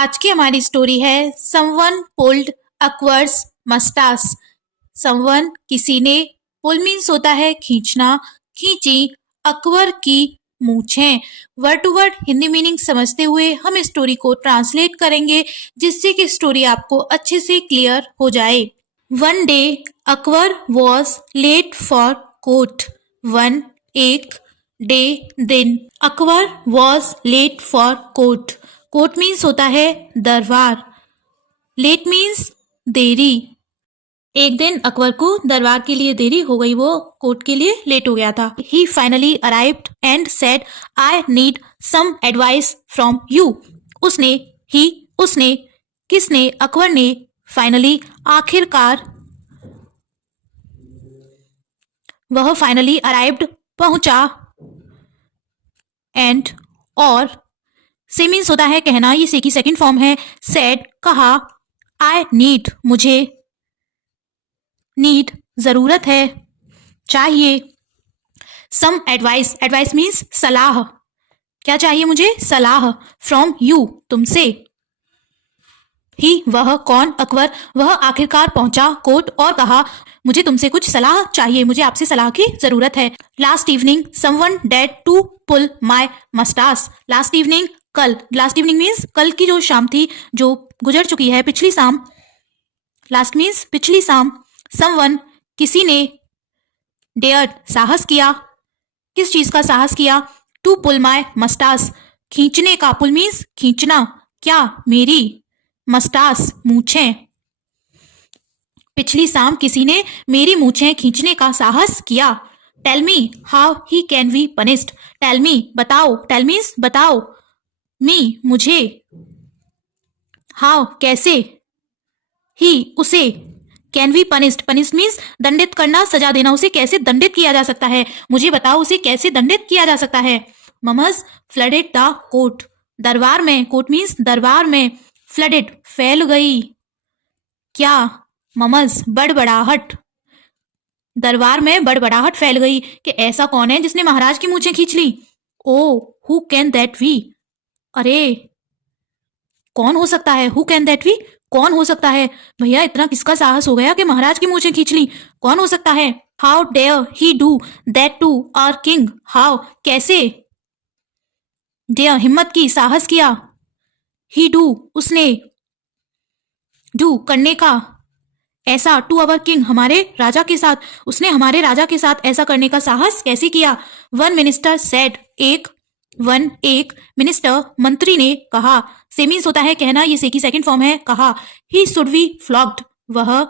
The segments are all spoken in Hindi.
आज की हमारी स्टोरी है समवन पुल्ड अकबर्स मस्टास। समवन किसी ने, पुल मीन्स होता है खींचना, खींची अकबर की मूछें। Word to word Hindi meaning समझते हुए हम इस स्टोरी को ट्रांसलेट करेंगे जिससे कि स्टोरी आपको अच्छे से क्लियर हो जाए। One day Akbar was late for court. One एक डे दिन Akbar was late for court. Court means होता है दरबार, लेट मीन्स देरी। एक दिन अकबर को दरबार के लिए देरी हो गई, वो कोर्ट के लिए लेट हो गया था। He finally arrived and said I need some advice from you. उसने किसने, अकबर ने फाइनली आखिरकार, वह फाइनली अराइव्ड पहुंचा, एंड और से मीन्स होता है कहना, ये से की सेकंड फॉर्म है। सेड कहा, आई नीड मुझे, नीड जरूरत है, चाहिए, सम एडवाइस, एडवाइस मीन्स सलाह, क्या चाहिए मुझे, सलाह, फ्रॉम यू तुमसे। ही वह कौन, अकबर, वह आखिरकार पहुंचा कोर्ट और कहा मुझे तुमसे कुछ सलाह चाहिए, मुझे आपसे सलाह की जरूरत है। लास्ट इवनिंग समवन डेड to pull my moustache. Last evening कल, लास्ट इवनिंग मीन्स कल की जो शाम थी जो गुजर चुकी है, पिछली शाम। लास्ट मीन्स पिछली शाम। समवन किसी ने, डेयर्ड साहस किया, किस चीज का साहस किया, टू पुल माई मस्टास, खींचने का, पुल मीन्स खींचना, क्या, मेरी, मस्टास मूछें। पिछली शाम किसी ने मेरी मूछें खींचने का साहस किया। Tell me how he can be punished. Tell me बताओ, टेल मीन्स बताओ, मी मुझे, हाउ कैसे, ही उसे, can be punished, punished means दंडित करना, सजा देना, उसे कैसे दंडित किया जा सकता है, मुझे बताओ उसे कैसे दंडित किया जा सकता है। ममस फ्लडेड द कोर्ट, दरबार में, कोर्ट मीन्स दरबार में, फ्लडेड फैल गई, क्या, ममस बड़बड़ाहट, दरबार में बड़बड़ाहट फैल गई कि ऐसा कौन है जिसने महाराज की मूछें खींच ली। ओ हु कैन दैट बी, अरे कौन हो सकता है, हु कैन दैट बी, कौन हो सकता है, भैया इतना किसका साहस हो गया कि महाराज की मूछें खींच ली, कौन हो सकता है। How dare he do that to our king, how कैसे, डेयर हिम्मत की, साहस किया, ही डू उसने, डू करने का, ऐसा, टू अवर किंग हमारे राजा के साथ, उसने हमारे राजा के साथ ऐसा करने का साहस कैसे किया। वन मिनिस्टर सेड, एक मिनिस्टर मंत्री ने कहा, से मीन्स होता है कहना, ये से की सेकंड फॉर्म है, कहा। ही शुड बी फ्लॉग्ड, वह,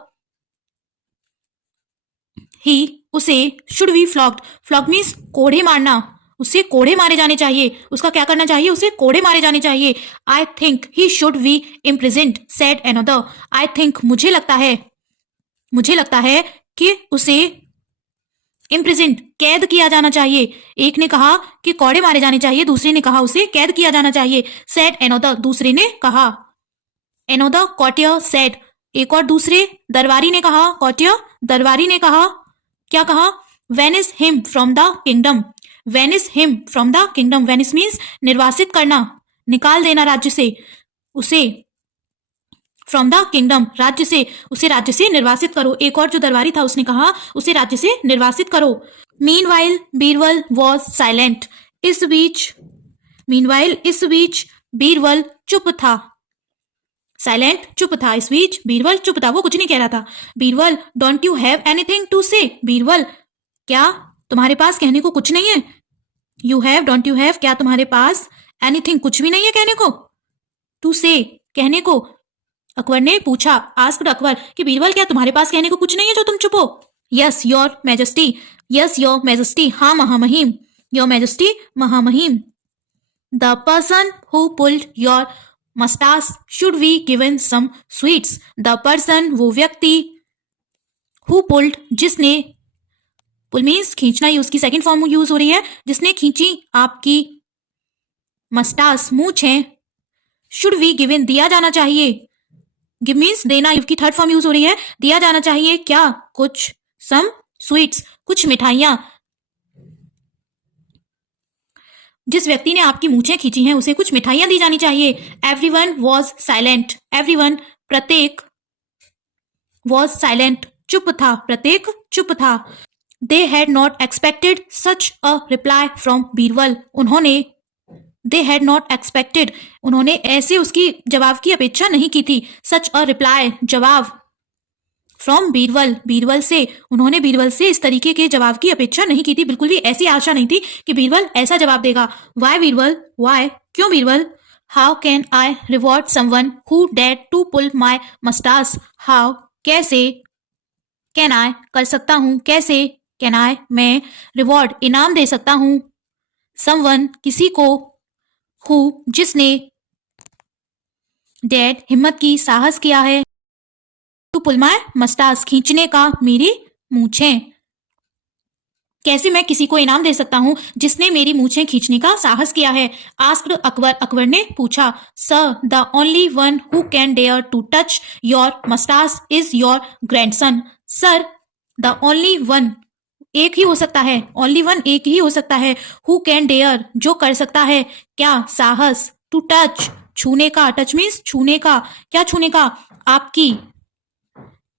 ही उसे, शुड बी फ्लॉग्ड, फ्लॉग मीन्स कोड़े मारना, उसे कोड़े मारे जाने चाहिए, उसका क्या करना चाहिए, उसे कोड़े मारे जाने चाहिए। I think he should be इम्प्रिजेंट said another, I think मुझे लगता है कि उसे इम्प्रिजेंट कैद किया जाना चाहिए। एक ने कहा कि कोड़े मारे जाने चाहिए, दूसरे ने कहा उसे कैद किया जाना चाहिए। सेड अनदर, दूसरे ने कहा। अनदर कॉटियर सेड, एक और दूसरे दरबारी ने कहा, कॉटियर दरबारी ने कहा, क्या कहा, Venice him from the kingdom, Venice him from the kingdom, Venice means निर्वासित करना, निकाल देना राज्य से, उसे, फ्रॉम द किंगडम राज्य से, उसे राज्य से निर्वासित करो। एक और जो दरबारी था उसने कहा उसे राज्य से निर्वासित करो। मीनवाइल बीरबल वॉज साइलेंट, इस बीच बीरबल चुप था, साइलेंट चुप था, इस बीच बीरबल चुप था, वो कुछ नहीं कह रहा था। Birbal don't you have anything to say, Birbal क्या तुम्हारे पास कहने को कुछ नहीं है। You have, don't you have, क्या तुम्हारे पास, एनीथिंग कुछ भी नहीं है कहने को, टू से कहने को। अकबर ने पूछा, आस्क्ड अकबर, कि बीरबल क्या तुम्हारे पास कहने को कुछ नहीं है जो तुम चुप हो। Yes your majesty, yes your majesty, हाँ महामहिम, योर मैजेस्टी महामहिम। The person who pulled your moustache should be given some sweets, the person वो व्यक्ति, हु पुल्ड जिसने, पुल मीन्स खींचना, ही उसकी सेकंड फॉर्म यूज हो रही है, जिसने खींची आपकी मस्टास मूछें, शुड बी गिवन दिया जाना चाहिए, गिव मीन्स देना, की थर्ड फॉर्म यूज हो रही है, दिया जाना चाहिए क्या, कुछ, सम स्वीट्स कुछ मिठाइयां। जिस व्यक्ति ने आपकी मूछें खींची हैं उसे कुछ मिठाइयां दी जानी चाहिए। Everyone was silent. एवरीवन प्रत्येक वॉज साइलेंट चुप था, प्रत्येक चुप था। They had not expected such a reply from Birbal. They had not expected, उन्होंने ऐसे उसकी जवाब की अपेक्षा नहीं की थी। सच अ रिप्लाई, जवाब, फ्रॉम बीरबल, बीरबल से, उन्होंने बीरबल से इस तरीके के जवाब की अपेक्षा नहीं की थी, बिल्कुल भी ऐसी आशा नहीं थी कि बीरबल ऐसा जवाब देगा। वाई बीरबल, वाई, क्यों Birbal? How can I reward someone who डेड to pull my moustache. How, कैसे, कैन आई, कर सकता हूं, कैसे, कैन आई, मैं, रिवॉर्ड, इनाम दे सकता हूं, समवन, किसी को, हु, जिसने, डेड, हिम्मत की, साहस किया है, टू पुल माई मस्टास, खींचने का मेरी मूछें। कैसे मैं किसी को इनाम दे सकता हूं जिसने मेरी मूछें खींचने का साहस किया है। आस्क्ड अकबर, अकबर ने पूछा। Sir, the only one who can dare to touch your moustache is your grandson. Sir, the only one, एक ही हो सकता है, ओनली वन, एक ही हो सकता है, हु कैन डेयर, जो कर सकता है, क्या, साहस, टू टच, छूने का, टच मीन्स छूने का, क्या छूने का, आपकी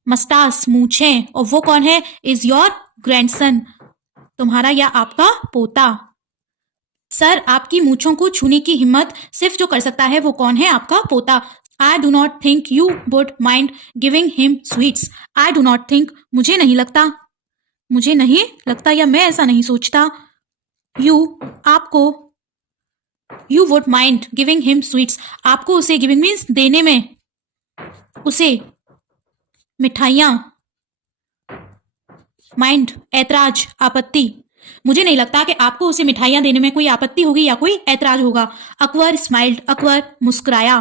मस्टास, मूछें, और वो कौन है, इज योर ग्रैंडसन, तुम्हारा या आपका पोता। सर, आपकी मूछों को छूने की हिम्मत सिर्फ जो कर सकता है वो कौन है, आपका पोता। I do not think you would mind giving him sweets. I do not think, मुझे नहीं लगता, मुझे नहीं लगता या मैं ऐसा नहीं सोचता, यू, आपको, you would mind giving him sweets, आपको उसे, गिविंग मीन्स देने में, उसे मिठाइयां, माइंड, ऐतराज, आपत्ति, मुझे नहीं लगता कि आपको उसे मिठाइयां देने में कोई आपत्ति होगी या कोई ऐतराज होगा। अकबर स्माइल्ड, अकबर मुस्कुराया।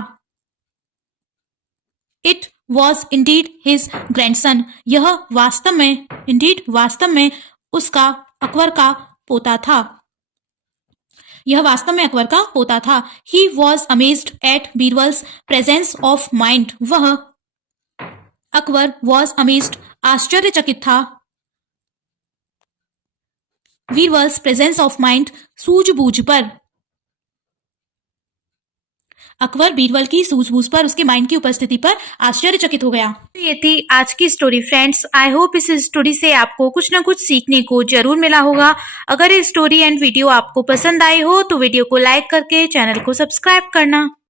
It was Indeed his grandson, यह वास्तव में, इंडीड वास्तव में, उसका, अकबर का पोता था, यह वास्तव में अकबर का पोता था। He was amazed eight Birbal's presence of mind, वह, अकबर, वॉज अमेज्ड, आश्चर्यचकित था, बीरबल्स प्रेजेंस ऑफ माइंड, सूझबूझ पर, अकबर बीरबल की सूझबूझ पर, उसके माइंड की उपस्थिति पर आश्चर्यचकित हो गया। तो ये थी आज की स्टोरी फ्रेंड्स। आई होप इस स्टोरी से आपको कुछ ना कुछ सीखने को जरूर मिला होगा। अगर ये स्टोरी एंड वीडियो आपको पसंद आई हो तो वीडियो को लाइक करके चैनल को सब्सक्राइब करना।